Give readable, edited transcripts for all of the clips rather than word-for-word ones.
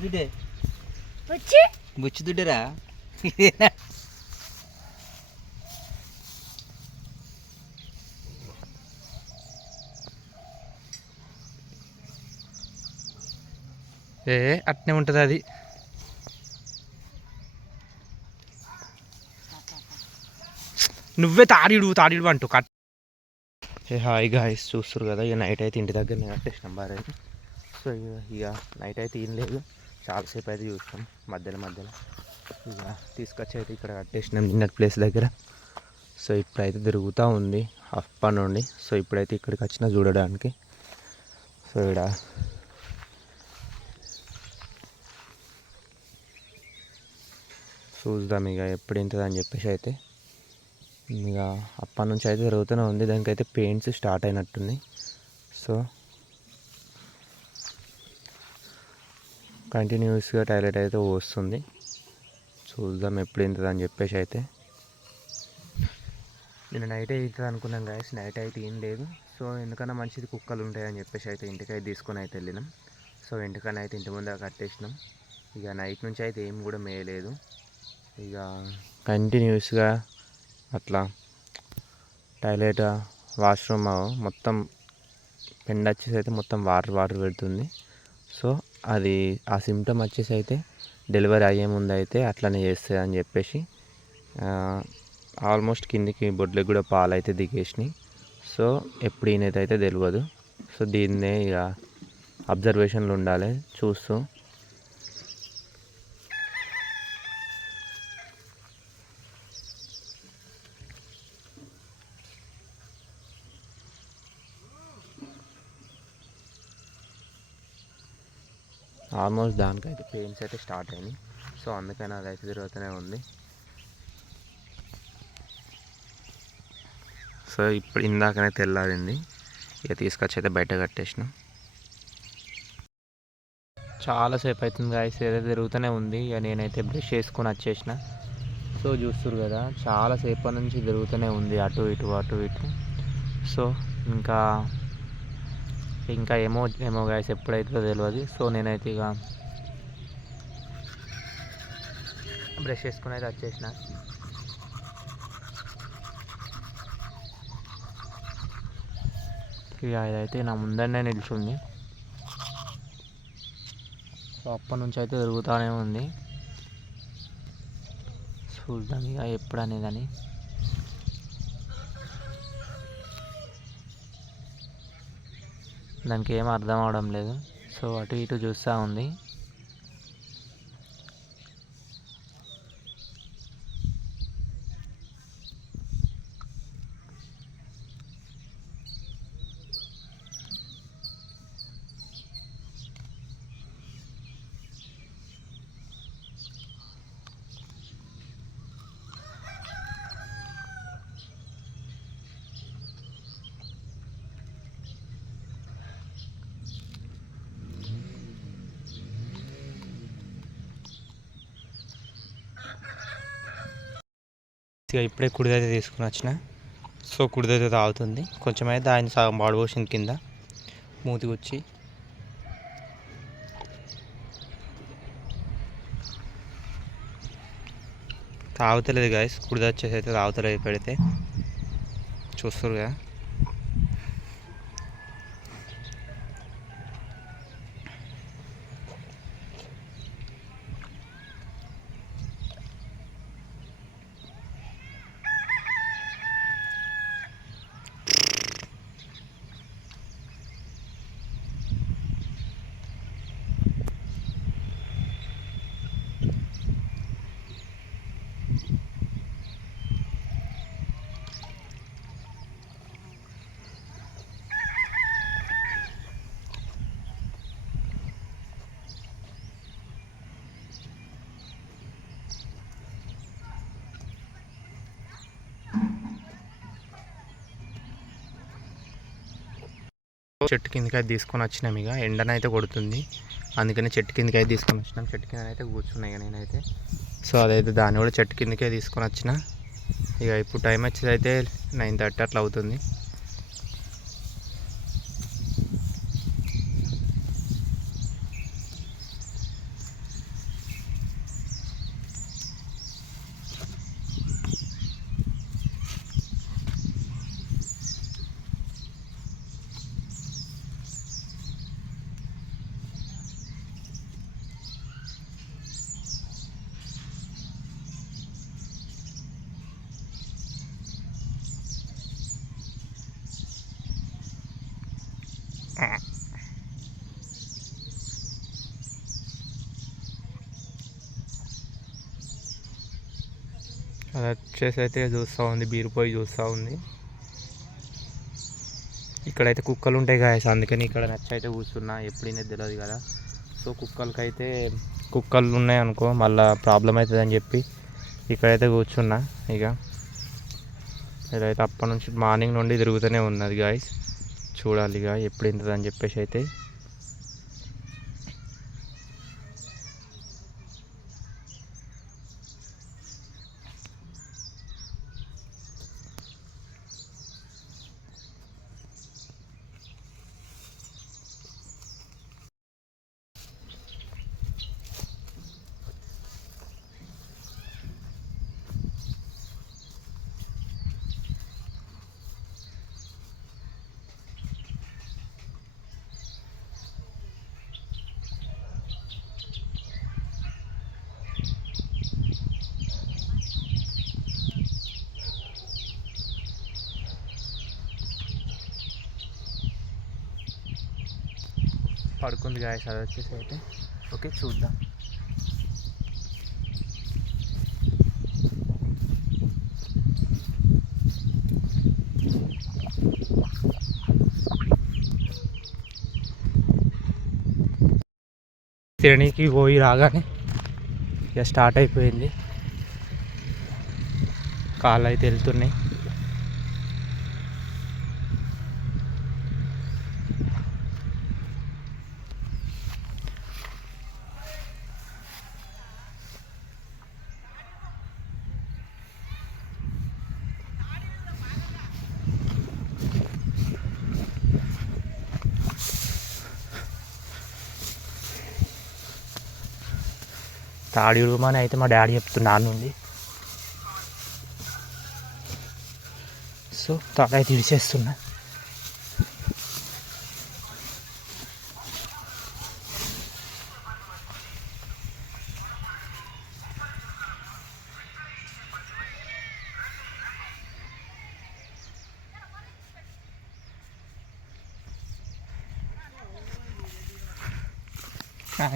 బుచ్చిదుడ్డే బుచ్చి బుచ్చిదుడ్డరా అట్నే ఉంటుంది అది. నువ్వే తాడిడు అంటూ కట్. హాయ్ గాయ్స్, చూస్తారు కదా ఇక నైట్ అయితే ఇంటి దగ్గర కట్టేసినాం బాగా. సో ఇక నైట్ అయితే ఏం లేదు, చాలాసేపు అయితే చూస్తాం మధ్యలో ఇక తీసుకొచ్చి అయితే ఇక్కడ కట్టేసినాం నిన్నటి ప్లేస్ దగ్గర. సో ఇప్పుడైతే తిరుగుతూ ఉంది అప్ప నుండి. సో ఇప్పుడైతే ఇక్కడికి వచ్చినా చూడడానికి. సో ఇక్కడ చూద్దాం ఇక ఎప్పుడు ఇంతది అని చెప్పేసి అయితే ఇక అప్పటి నుంచి అయితే తిరుగుతూనే ఉంది. దానికైతే పెయింట్స్ స్టార్ట్ అయినట్టుంది. సో కంటిన్యూస్గా టాయిలెట్ అయితే వస్తుంది. చూద్దాం ఎప్పుడు ఇంతది అని చెప్పేసి అయితే. నేను నైట్ అవుతుంది అనుకున్నాం గాయస్, నైట్ అయితే ఏం లేదు. సో ఎందుకన్నా మంచిది కుక్కలు ఉంటాయని చెప్పేసి అయితే ఇంటికైతే తీసుకొని అయితే వెళ్ళినాం. సో ఇంటికన్నా అయితే ఇంటి ముందు కట్టేసినాం. ఇక నైట్ నుంచి అయితే ఏం కూడా మేయలేదు. ఇక కంటిన్యూస్గా అట్లా టాయిలెట్ వాష్రూమ్ మొత్తం పెండ వచ్చేసి అయితే మొత్తం వాటర్ పెడుతుంది. సో అది ఆ సిమ్టమ్ వచ్చేసి అయితే డెలివరీ అయ్యే ముందు అయితే అట్లనే చేస్తుంది అని చెప్పేసి ఆల్మోస్ట్ కిందికి బొడ్లకు కూడా పాలు అయితే దిగేసినాయి. సో ఎప్పుడు ఈయనైతే తెలియదు. సో దీన్నే ఇక అబ్జర్వేషన్లు ఉండాలి చూస్తూ. ఆల్మోస్ట్ దానికైతే పెయిన్స్ అయితే స్టార్ట్ అయినాయి. సో అందుకని అదైతే తిరుగుతూనే ఉంది. సో ఇప్పుడు ఇందాకనే తెల్లారింది, ఇక తీసుకొచ్చి అయితే బయట కట్టేసిన. చాలాసేపు అవుతుంది గాయస్, ఏదైతే తిరుగుతూనే ఉంది. ఇక నేనైతే బ్రష్ చేసుకొని వచ్చేసిన. సో చూస్తున్నారు కదా, చాలాసేపటి నుంచి తిరుగుతూనే ఉంది అటు ఇటు. సో ఇంకా ఏమో గాయస్ ఎప్పుడైతుందో తెలియదు. సో నేనైతే ఇక బ్రష్ చేసుకుని అయితే వచ్చేసిన. ఇక ఇదైతే నా ముందరనే నిల్చుంది. సో అప్పటి నుంచి అయితే తిరుగుతూనే ఉంది. చూద్దాం ఇక ఎప్పుడు అనేదని. దానికి ఏం అర్థం అవడం లేదు. సో అటు ఇటు చూస్తూ ఉంది. ఇప్పుడే కుడిదైతే తీసుకుని వచ్చిన. సో కుడిదైతే తాగుతుంది. కొంచెం అయితే ఆయన సగం బాడబోసింది కింద మూతికి వచ్చి. తాగుతలేదు గాయస్, కుడిద వచ్చేసి అయితే తాగుతలేదు పెడితే. చూస్తారు కదా. చెట్టు కిందకి అయితే తీసుకొని వచ్చినాం. ఇక ఎండనైతే కొడుతుంది, అందుకని చెట్టు కిందకి అయితే తీసుకొని వచ్చినాం. చెట్టు కింద అయితే కూర్చున్నాయి ఇక నేనైతే. సో అదైతే దాన్ని కూడా చెట్టు కిందకే తీసుకొని వచ్చిన. ఇక ఇప్పుడు టైం వచ్చేది అయితే 9:30 అట్లా అవుతుంది. అది వచ్చేసి అయితే చూస్తూ ఉంది, బీరిపోయి చూస్తూ ఉంది. ఇక్కడైతే కుక్కలు ఉంటాయి గాయస్, అందుకని ఇక్కడ నచ్చైతే కూర్చున్నా. ఎప్పుడైనా తెలియదు కదా. సో కుక్కలకైతే కుక్కలు ఉన్నాయి అనుకో మళ్ళీ ప్రాబ్లం అవుతుంది అని చెప్పి ఇక్కడైతే కూర్చున్నా. ఇక ఇదైతే అప్పటి నుంచి మార్నింగ్ నుండి తిరుగుతూనే ఉన్నది గాయస్. చూడాలి ఇక ఎప్పుడు ఇంతది అని చెప్పేసి అయితే. పడుకుంది గాయస్, అది వచ్చేసి అయితే. ఓకే చూద్దాం. తిరణికి పోయి రాగానే ఇక స్టార్ట్ అయిపోయింది. కాళ్ళు అయితే వెళ్తున్నాయి. తాడి ఉడమని అయితే మా డాడీ చెప్తున్నాను నుండి. సో తాడైతే ఇడిచేస్తున్నా.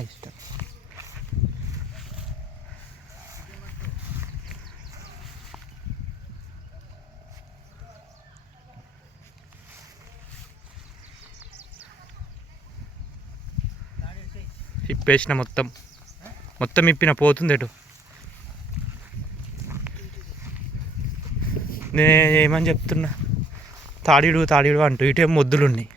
ఇష్టం. ఇప్పేసిన మొత్తం ఇప్పిన పోతుంది ఎటు. నేను ఏమని చెప్తున్నా, తాడిడు అంటూ ఇటేం మొద్దులు ఉన్నాయి.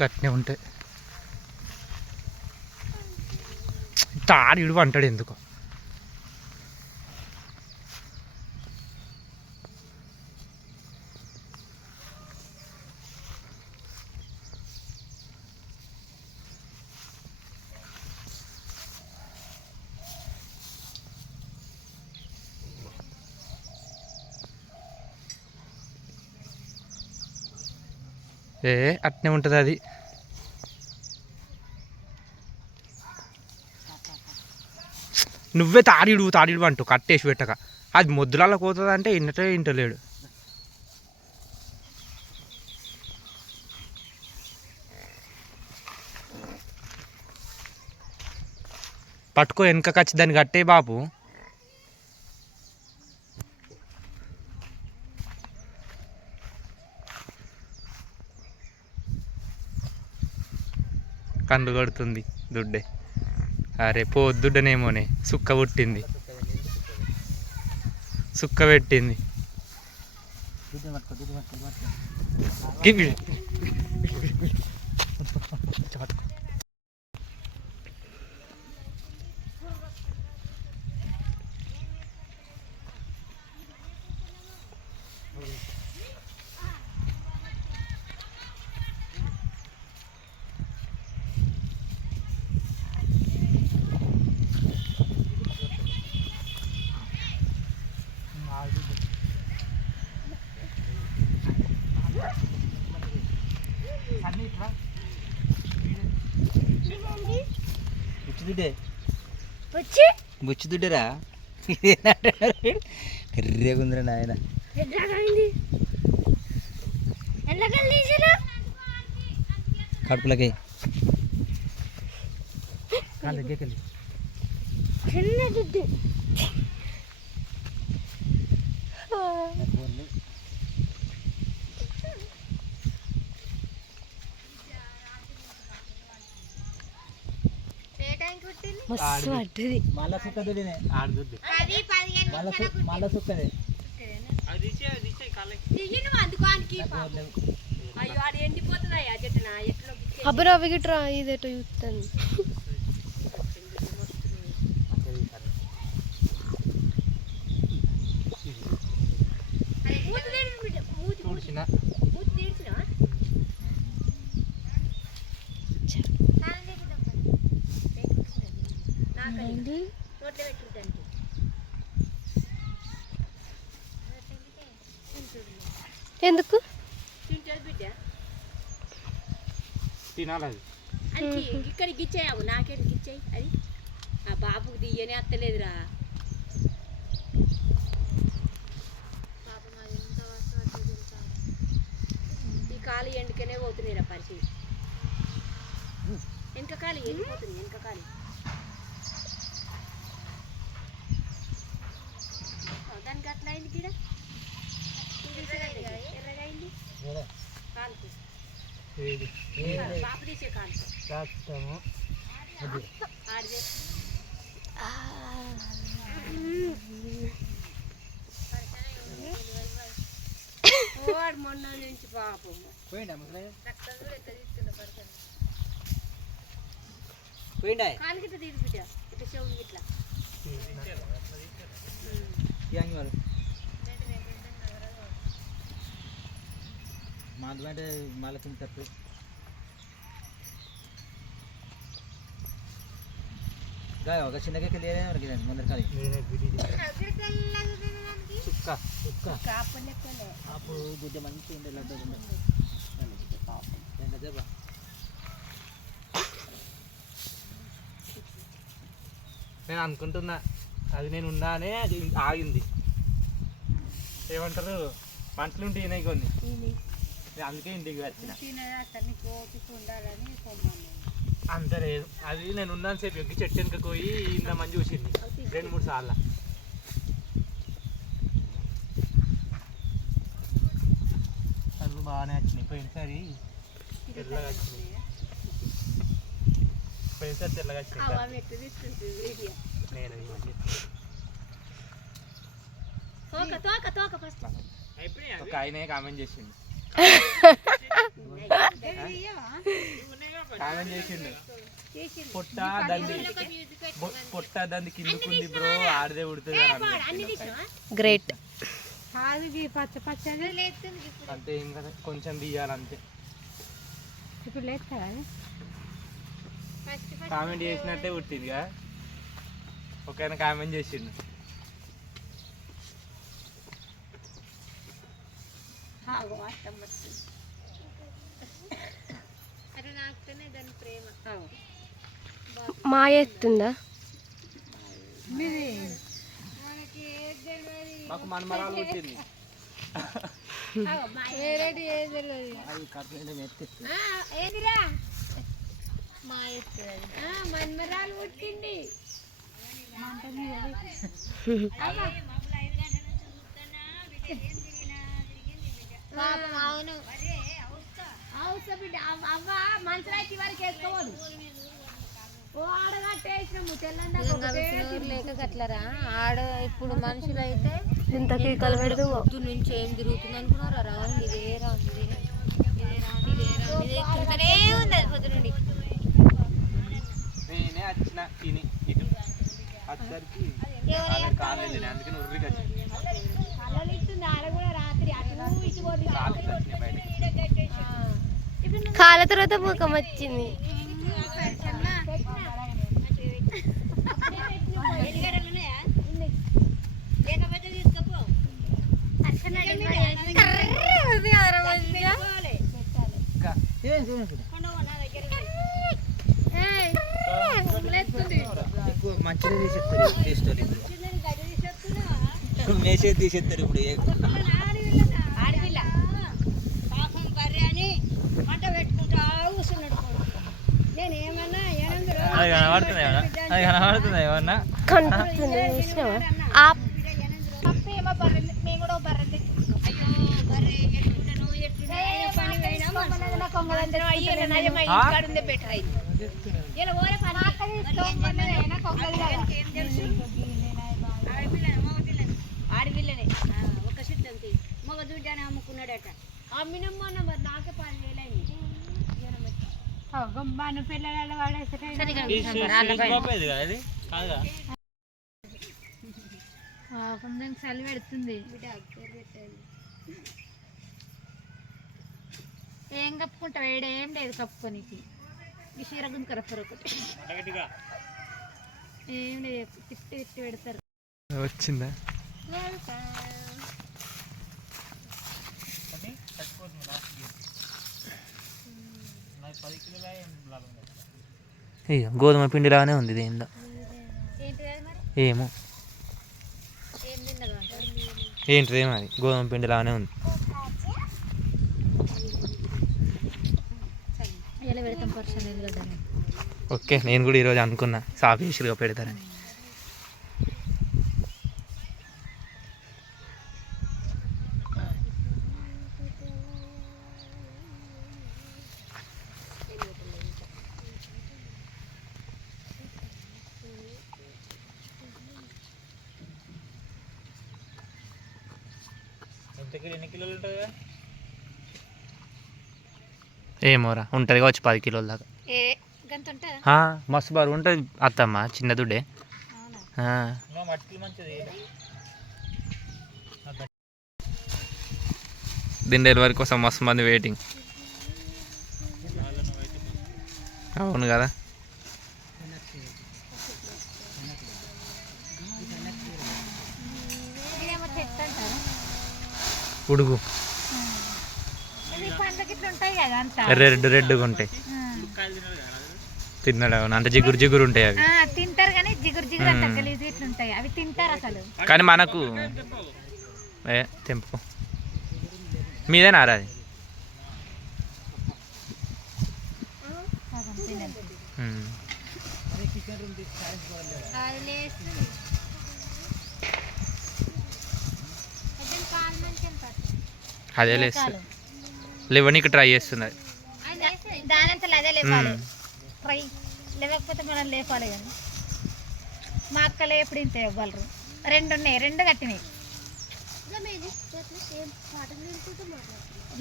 గట్నే ఉంటాయి. తాడిడు అంటాడు ఎందుకో. అట్నే ఉంటుంది అది. నువ్వే తాడిడు అంటూ కట్టేసి పెట్టక, అది మొద్దులలో పోతుంది అంటే ఇంటలేడు. పట్టుకో వెనకకొచ్చి దాన్ని కట్టే బాపు. కండు కొడుతుంది దుడ్డే. అరే పొద్దుడ్డనేమోనే సుక్క పుట్టింది, సుక్క పెట్టింది. దుడ్డే వచ్చి బుచ్చి దుడ్డేరా కర్రేగుందిరా నాయన కడుపులకి చిన్న దుడ్డు మస్తు పడ్డది మళ్ళా సుక్క దుడ్డినే ఆడుద్ది మళ్ళా సుక్కదే అబ్బరా అవి గిట్రా ఇదేటో చూస్తాను ఎందుకు తినాలి అది ఇక్కడికి ఇచ్చాయావు నాకేం ఇచ్చాయి అది ఆ బాబుకి తీయనే అత్తలేదురా ఈ కాలు ఎండుకనే పోతున్నాయిరా పరిస్థితి వెనక కాలు ఎండిపోతుంది వెనక కాలు దానికి అట్లా అయింది గిడ ఎర్రగా అయింది కాలుకు బాబు తీసే కాలు ఆడితే వాడు మొన్న నుంచి పాపం కాలు గిట్ట తీసి బిడ్డ ఇట్లా చెవులు ఇట్లా మాదంటే మళ్ళీ తింటారు ఒక చిన్నగా తెలియదు ముందర కాదు అప్పుడు గుడ్డ మంచి ఉండే లడ్డు నేను అనుకుంటున్నా అది నేను ఉన్నానే అది ఆగింది ఏమంటారు మనుషులు ఉంటే ఈయన కొన్ని అందుకే ఇంటికి వచ్చిన అంత లేదు అది నేను ఉన్నాను సేపు ఎక్కి చెట్టు వెనుక పోయి ఇందామని చూసింది 2-3 సార్లు కళ్ళు బాగానే వచ్చినాయి పోయినసారి తెల్లగా వచ్చినాయి పోయినసారి తెల్లగా వచ్చినాయి నేను ఒక ఆయనే కామెంట్ చేసిండు కామెంట్ చేసిండు పొట్ట దాన్ని కిందకుంది బ్రో ఆడదే ఉడుతుంది గ్రేట్ అంతే ఏం కదా కొంచెం తీయాలంతే కామెంట్ చేసినట్టే పుట్టిందిగా ఒక ఆయన కామెంట్ చేసిండు మా ఎత్తుందా మాకు మనమరాలు పుట్టింది మన్మరాలు పుట్టింది అవును బిడ్డ అవ్వ మనసులైతే వరకు వేసుకోవాలి లేక కట్లరా ఆడ ఇప్పుడు మనుషులు అయితే ఇంతకీ కలబెడదు పొద్దు నుంచి ఏం తిరుగుతుంది అనుకున్నారా రౌండ్ ఇదే రౌండ్ ఇదే రౌండ్ తిరుగుతూనే ఉంది అది పొద్దు నుండి నేనే వచ్చిన తిని ఇటు వచ్చరికి కాళ్ళు వెళ్ళిన అందుకని ఉర్రికి వచ్చింది కళ్ళలు ఇస్తుంది ఆడ కూడా రాత్రి అటు ఇటు కాళ్ళ తర్వాత ముఖం వచ్చింది తీస్తారు ఇప్పుడు మేసే తీసేస్తారు ఇప్పుడు ఆడపిల్ల పాపం బర్రె అని మంట పెట్టుకుంటా కూర్చున్నాడు నేను ఏమన్నా అది కనబడుతుంది ఏమన్నా కనిపిస్తుంది చూసినావా? ఏమో బర్రె మేము కూడా బర్రె తెచ్చుకుంటాం అయ్యో బర్రె ఎట్లుంటాను పని పోయినా కొంగలందరూ అయ్యో నయమైంది బెటర్ అయింది ఇలా ఓరే పని ఆడపిల్లనే ఒక సిద్ధం మగ దుడ్డాన్ని అమ్ముకున్నాడట అమ్మినమ్మా మరి నాకే 10,000 అయింది మన పిల్లల వాడేసరికి చలి పెడుతుంది ఏం కప్పుకుంటావు ఏం లేదు కప్పుకోనికి ఈ చీర గుంకర ఒకటి ఏం లేదు తిట్టి పెడతారు వచ్చిందా ఇక గోధుమ పిండిలానే ఉంది దీనిలో ఏమో ఏంటిది మరి గోధుమ పిండిలానే ఉంది ఎలా పెడతాం పర్సన్ ఎల్లుగడ్డని ఓకే నేను కూడా ఈరోజు అనుకున్నా సాఫీషియల్గా పెడతారని ఎన్ని కిలోలు ఉంటుంది ఏమోరా ఉంటుంది కావచ్చు 10 కిలోల దాకా మస్తు బరువు ఉంటుంది అత్తమ్మ చిన్న దుడ్డే దీని డెలివరీ కోసం మస్తు మంది వెయిటింగ్ అవును కదా ఉడుగు రెడ్గా ఉంటాయి తిన్నాడు అవును అంటే జిగురు ఉంటాయి అవి తింటారు కానీ జిగురు అంత గలీజ్ ఇట్లుంటాయి అవి తింటారు అసలు కానీ మనకు తెంపు మీదేనా అది అదే లేస్తుంది లేవనీకి ట్రై చేస్తున్నది దానంతా అదే లేపాలి ట్రై లేకపోతే మనం లేపాలి కానీ మా అక్కలే ఎప్పుడు ఇంత ఇవ్వగలరు 2 ఉన్నాయి 2 కట్టినాయి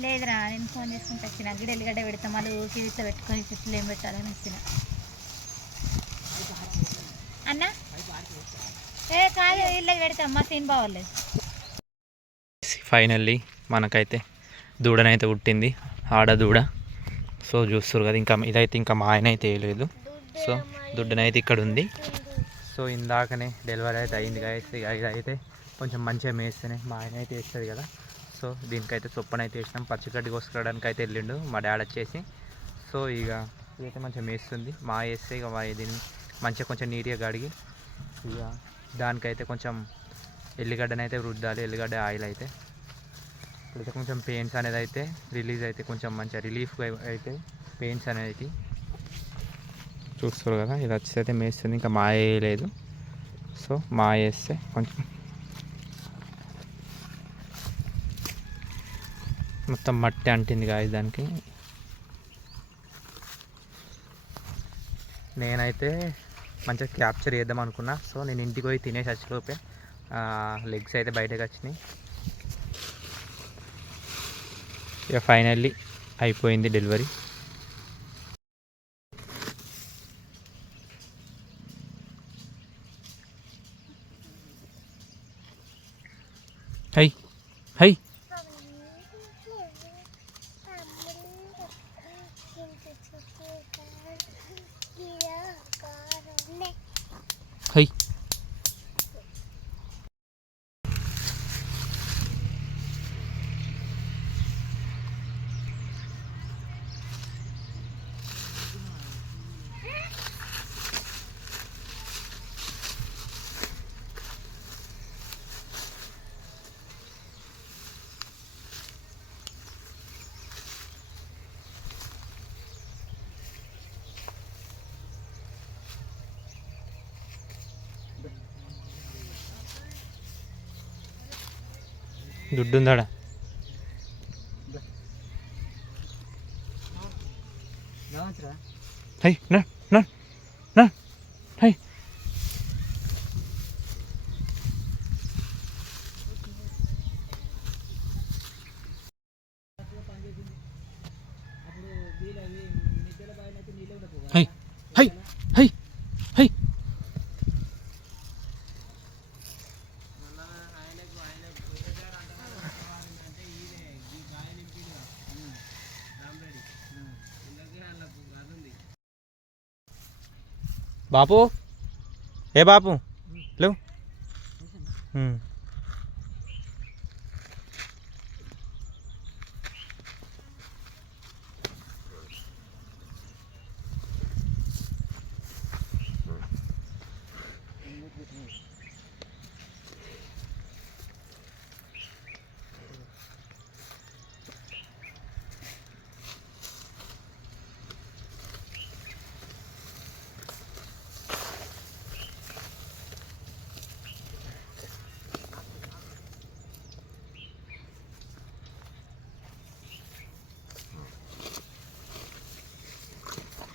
లేదురా నేను ఫోన్ చేసుకుంటూ వచ్చిన గిడెల్లిగడ్డ పెడతాం మళ్ళీ ఊరికి పెట్టుకొని చెట్లు ఏం పెట్టాలని వచ్చిన అన్న కాదు ఇళ్ళకి పెడతాం మా సీన్ బాగోలేదు ఫైనల్లీ మనకైతే దూడనైతే పుట్టింది ఆడ దూడ సో చూస్తారు కదా ఇంకా ఇదైతే ఇంకా మా ఆయన అయితే వేయలేదు సో దుడ్డనైతే ఇక్కడ ఉంది సో ఇందాకనే డెలివరీ అయితే అయింది గాయస్ ఇక ఇదైతే కొంచెం మంచిగా మేస్తేనే మా ఆయన అయితే వేస్తుంది కదా సో దీనికైతే చొప్పనైతే వేసినాం పచ్చిగడ్డి కోసుకోవడానికి అయితే వెళ్ళిండు మా డాడీ వచ్చేసి సో ఇక ఇదైతే మంచిగా మేస్తుంది మా వేస్తే ఇక దీన్ని మంచిగా కొంచెం నీట్గా కడిగి ఇక దానికైతే కొంచెం ఎల్లిగడ్డనైతే రుద్దాలి ఎల్లిగడ్డ ఆయిల్ అయితే ఇప్పుడైతే కొంచెం పెయిన్స్ అనేది అయితే రిలీజ్ అయితే కొంచెం మంచిగా రిలీఫ్ అయితే పెయిన్స్ అనేది చూస్తారు కదా ఇది వచ్చి అయితే మేస్తుంది ఇంకా మా వేయలేదు సో మా వేస్తే కొంచెం మొత్తం మట్టి అంటింది కాదు దానికి నేనైతే మంచిగా క్యాప్చర్ చేద్దాం అనుకున్నా సో నేను ఇంటికి పోయి తినేసి వచ్చేలోపే లెగ్స్ అయితే బయటకు వచ్చినాయి ఇక ఫైనల్లీ అయిపోయింది డెలివరీ హై హై హై దుడ్డు ఉందాడా రావచ్చురా హై నా నా నా హై హై హై హై హై బాపు ఏ బాపు లేవు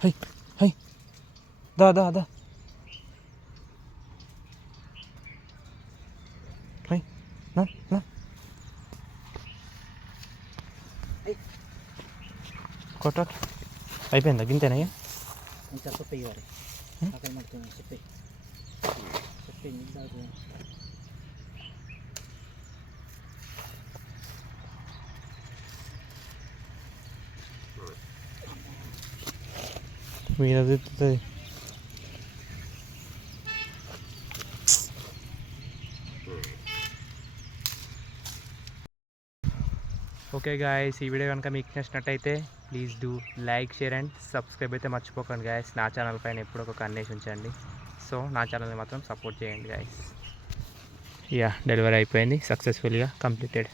హై హై దా దా దా హై నా నా కొట్ట అయిపోయిందా గింతేనా ఇంకా చెప్పే ఇవ్వాలి అక్కడ మడుతుంది చెప్పే చెప్పే నీళ్ళు మీద తిప్పుతుంది ఓకే గాయస్ ఈ వీడియో కనుక మీకు నచ్చినట్టయితే please do like share and subscribe అయితే మర్చిపోకండి గాయస్ నా ఛానల్ పైన ఎప్పుడు ఒక కన్నేసి ఉంచండి సో నా ఛానల్ని మాత్రం సపోర్ట్ చేయండి గాయస్ యా డెలివరీ అయిపోయింది సక్సెస్ఫుల్గా కంప్లీటెడ్